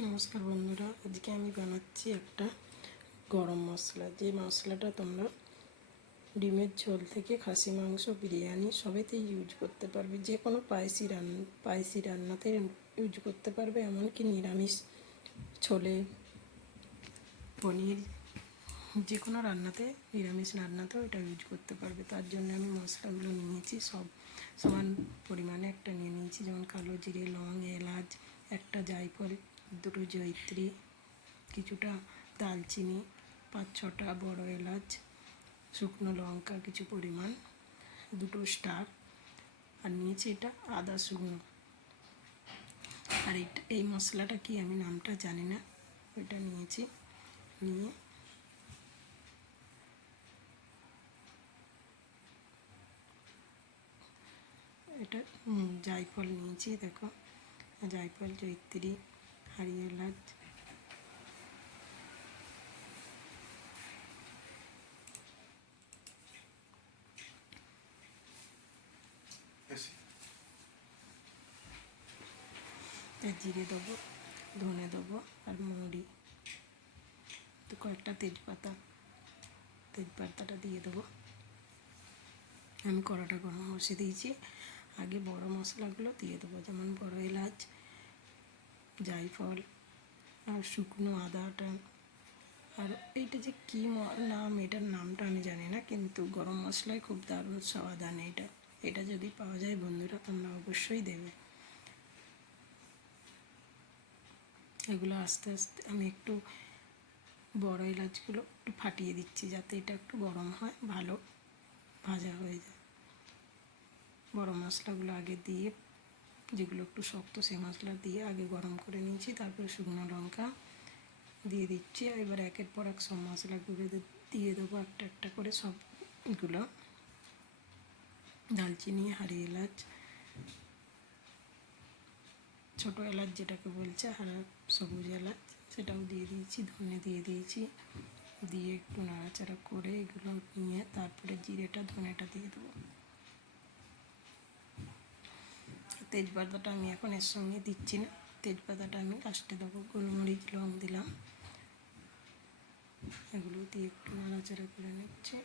নমস্কার বন্ধুরা, আজকে আমি বানাচ্ছি একটা গরম মশলা। যে মশলাটা তোমরা ডিমের ঝোল থেকে খাসি মাংস, বিরিয়ানি সবেতেই ইউজ করতে পারবে। যে কোনো স্পাইসি রান্নাতে ইউজ করতে পারবে, এমনকি নিরামিষ ছোলে, পনির, যে কোনো রান্নাতে, নিরামিষ রান্নাতেও এটা ইউজ করতে পারবে। তার জন্য আমি মশলাগুলো নিয়েছি, সব সমান পরিমাণে একটা নিয়ে নিয়েছি। যেমন কালো জিরে, লং, এলাচ, একটা জায়ফল, দুটো জয়িত্রী, কিছুটা দালচিনি, 5-6টা বড় এলাচ, শুকনো লঙ্কা কিছু পরিমাণ, দুটো স্টার, আর নিয়েছি এটা আদা শুকনো। আর এই মশলাটা কি আমি নামটা জানি না, ওইটা নিয়েছি। নিয়ে এটা জায়ফল নিয়েছি, দেখো জায়ফল, জয়িত্রী, হারিয়ে এলাচ, জিরে দেবো, ধনে দেবো, আর মৌরি, তো কয়েকটা তেজপাতাটা দিয়ে দেবো। আমি কড়াটা গরম বসিয়ে দিয়েছি। আগে বড় মশলাগুলো দিয়ে দেবো, যেমন বড় এলাচ, জায়ফল, আর শুকনো আদাটা। আর এইটা যে কী নাম, এটার নামটা আমি জানি না, কিন্তু গরম মশলায় খুব দারুণ স্বাদ আনে এটা। এটা যদি পাওয়া যায় বন্ধুরা, তোমরা অবশ্যই দেবে। এগুলো আস্তে আস্তে আমি একটু বড় এলাচগুলো একটু ফাটিয়ে দিচ্ছি, যাতে এটা একটু গরম হয়, ভালো ভাজা হয়ে যায়। বড় মশলাগুলো আগে দিয়ে, যেগুলো একটু শক্ত, সেই মশলা দিয়ে আগে গরম করে নিয়েছি। তারপরে শুকনো লঙ্কা দিয়ে দিচ্ছি। এবার একের পর এক সব মশলাগুলো দিয়ে দেবো একটা একটা করে সবগুলো। দালচিনি, হারিয়ে এলাচ, ছোটো এলাচ যেটাকে বলছে, আর সবুজ এলাচ, সেটাও দিয়ে দিয়েছি। ধনে দিয়ে দিয়েছি। দিয়ে একটু নাড়াচাড়া করে এগুলো নিয়ে তারপরে জিরেটা, ধনেটা দিয়ে দেবো। তেজপাতাটা আমি এখন এর সঙ্গে দিচ্ছি না, তেজপাতাটা আমি লাস্টে দেবো। গোলমরিচ, লং দিলাম, এগুলো দিয়ে একটু নাড়াচাড়া করে নিচ্ছি।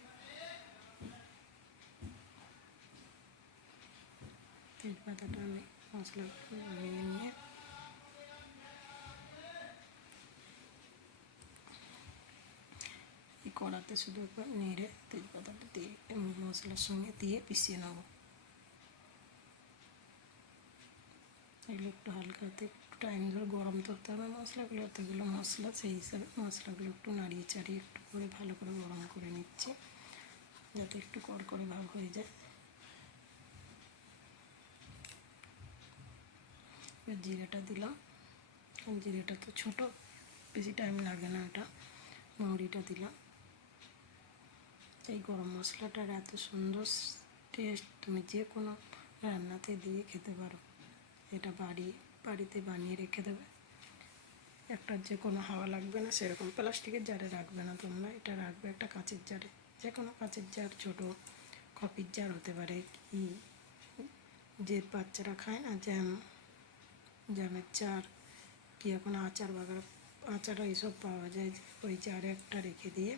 তেজপাতাটা আমি মশলাগুলো নামিয়ে নিয়ে এই কড়াতে শুধু একবার নেড়ে তেজপাতাটা দিয়ে মশলার সঙ্গে দিয়ে পিষিয়ে নেবো। এগুলো একটু হালকাতে একটু টাইম ধরে গরম তো হতে হবে মশলাগুলো, এতগুলো মশলা, সেই হিসাবে মশলাগুলো একটু নাড়িয়ে চাড়িয়ে একটু করে ভালো করে গরম করে নিচ্ছি, যাতে একটু কড়কড়ে ভাব হয়ে যায়। এবার জিরেটা দিলাম, জিরেটা তো ছোটো, বেশি টাইম লাগে না এটা। মৌরিটা দিলাম। এই গরম মশলাটার এত সুন্দর টেস্ট, তুমি যে কোনো রান্নাতে দিয়ে খেতে পারো। এটা বাড়িতে বানিয়ে রেখে দেবে, একটা যে কোনো হাওয়া লাগবে না, সেরকম প্লাস্টিকের জারে রাখবে না তোমরা, এটা রাখবে একটা কাঁচের জারে, যে কোনো কাঁচের জার, ছোটো কপির জার হতে পারে, কি যে বাচ্চারা খায় না, জ্যামের চার, কি এখন আচার এইসব পাওয়া যায়, ওই জারে একটা রেখে দিয়ে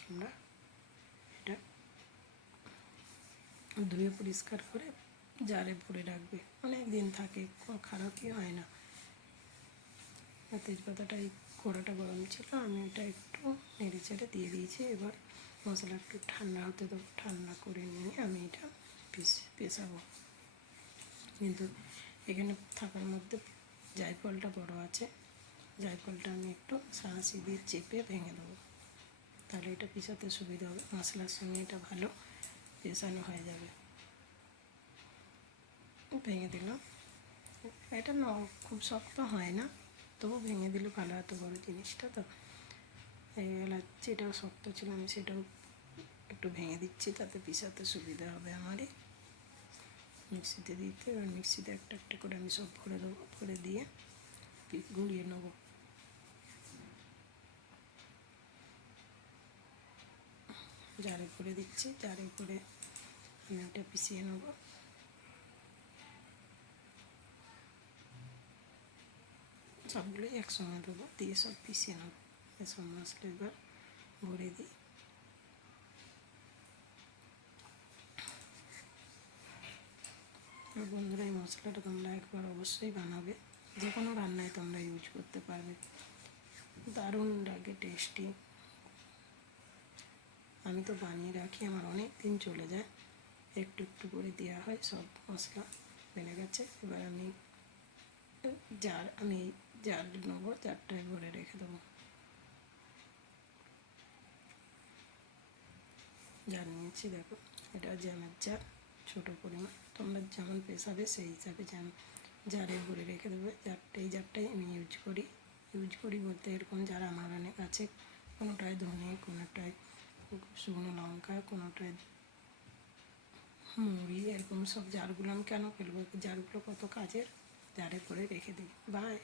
তোমরা এটা ধুয়ে পরিষ্কার করে জারে ভরে রাখবে, অনেক দিন থাকে, কোনো খারাপই হয় না। তেজপাতাটা, এই কড়াটা গরম ছিল, আমি এটা একটু নেড়ে চেড়ে দিয়ে দিয়েছি। এবার মশলা একটু ঠান্ডা হতে দেবো, ঠান্ডা করে নিয়ে আমি এটা পেশাবো। কিন্তু এখানে থাকার মধ্যে জায়ফলটা বড় আছে, জায়ফলটা আমি একটু সাঁড়াশি দিয়ে চেপে ভেঙে দেবো, তাহলে এটা পিষাতে সুবিধা হবে, মশলার সঙ্গে এটা ভালো পেশানো হয়ে যাবে। ভেঙে দিলাম। এটা খুব শক্ত হয় না, তবু ভেঙে দিলে ভালো, এত বড় জিনিসটা তো। এই এলাচ এটাও শক্ত ছিল, আমি সেটাও একটু ভেঙে দিচ্ছি, তাতে পিষাতে সুবিধা হবে আমারই। মিক্সিতে দিতে, এবার মিক্সিতে একটা একটা করে আমি সব ভরে দেবো, ভরে দিয়ে গুঁড়িয়ে নেবো। জারে করে দিচ্ছি, জারে করে আমি ওটা পিষিয়ে নেবো। সবগুলোই একসঙ্গে দেবো, দিয়ে সব পিষিয়ে নেবো। এসব মশলা এবার ভরে দিই। আর বন্ধুরা, এই মশলাটা তোমরা একবার অবশ্যই বানাবে, যে কোনো রান্নায় তোমরা ইউজ করতে পারবে, দারুণ লাগে, টেস্টি। আমি তো বানিয়ে রাখি, আমার অনেক দিন চলে যায়, একটু একটু করে দেওয়া হয়, সব মশলা বেড়ে গেছে। এবার আমি জার নেবো, জারটায় ভরে রেখে দেবো। জার নিয়েছি, দেখো এটা জ্যামের জার, ছোটো পরিমাণ, তোমরা যেমন পেশাবে সেই হিসাবে জারে ভরে রেখে দেবে। এই জারটাই আমি ইউজ করি বলতে এরকম জার আমার অনেক আছে, কোনোটায় ধনে, কোনোটায় শুকনো লঙ্কা, কোনোটায় মুড়ি, এরকম সব জারগুলো আমি কেন ফেলবো, জারগুলো কত কাজের, জারে করে রেখে দিই। বাই।